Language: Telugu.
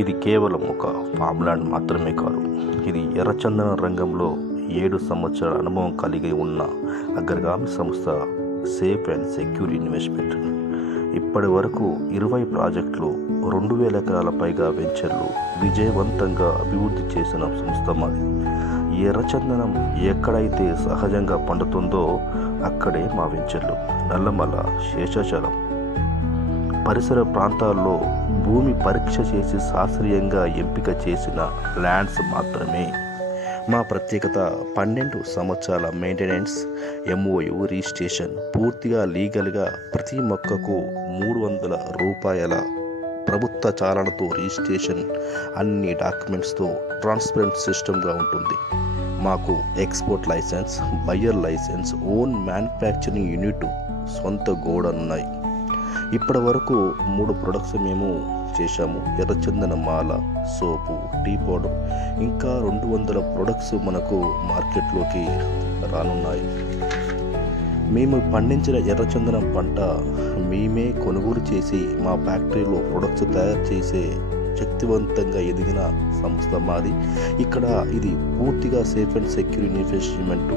ఇది కేవలం ఒక ఫామ్‌ల్యాండ్ మాత్రమే కాదు. ఇది ఎర్రచందన రంగంలో 7 సంవత్సరాల అనుభవం కలిగి ఉన్న అగ్రగామి సంస్థ సేఫ్ అండ్ సెక్యూర్ ఇన్వెస్ట్‌మెంట్. ఇప్పటి వరకు 20 ప్రాజెక్టులు, 2000 ఎకరాల పైగా వెంచర్లు విజయవంతంగా అభివృద్ధి చేసిన సంస్థ మాది. ఎర్రచందనం ఎక్కడైతే సహజంగా పండుతుందో అక్కడే మా వెంచర్లు. నల్లమల, శేషాచలం పరిసర ప్రాంతాల్లో భూమి పరీక్ష చేసి శాస్త్రీయంగా ఎంపిక చేసిన ల్యాండ్స్ మాత్రమే. మా ప్రత్యేకత 12 సంవత్సరాల మెయింటెనెన్స్, MOU రిజిస్ట్రేషన్, పూర్తిగా లీగల్గా ప్రతి మొక్కకు రూ. 300 ప్రభుత్వ చాలనతో రిజిస్ట్రేషన్, అన్ని డాక్యుమెంట్స్తో ట్రాన్స్పరెంట్ సిస్టమ్గా ఉంటుంది. మాకు export licence, buyer licence, own manufacturing unit, సొంత గోడనున్నాయి. ఇప్పటి వరకు 3 ప్రొడక్ట్స్ మేము చేశాము. ఎర్రచందన మాల, సోపు, టీ పౌడర్, ఇంకా 200 ప్రొడక్ట్స్ మనకు మార్కెట్లోకి రానున్నాయి. మేము పండించిన ఎర్రచందనం పంట మేమే కొనుగోలు చేసి మా ఫ్యాక్టరీలో ప్రొడక్ట్స్ తయారు చేసే శక్తివంతంగా ఎదిగిన సంస్థ మాది. ఇక్కడ ఇది పూర్తిగా సేఫ్ అండ్ సెక్యూర్ ఇన్వెస్ట్మెంట్.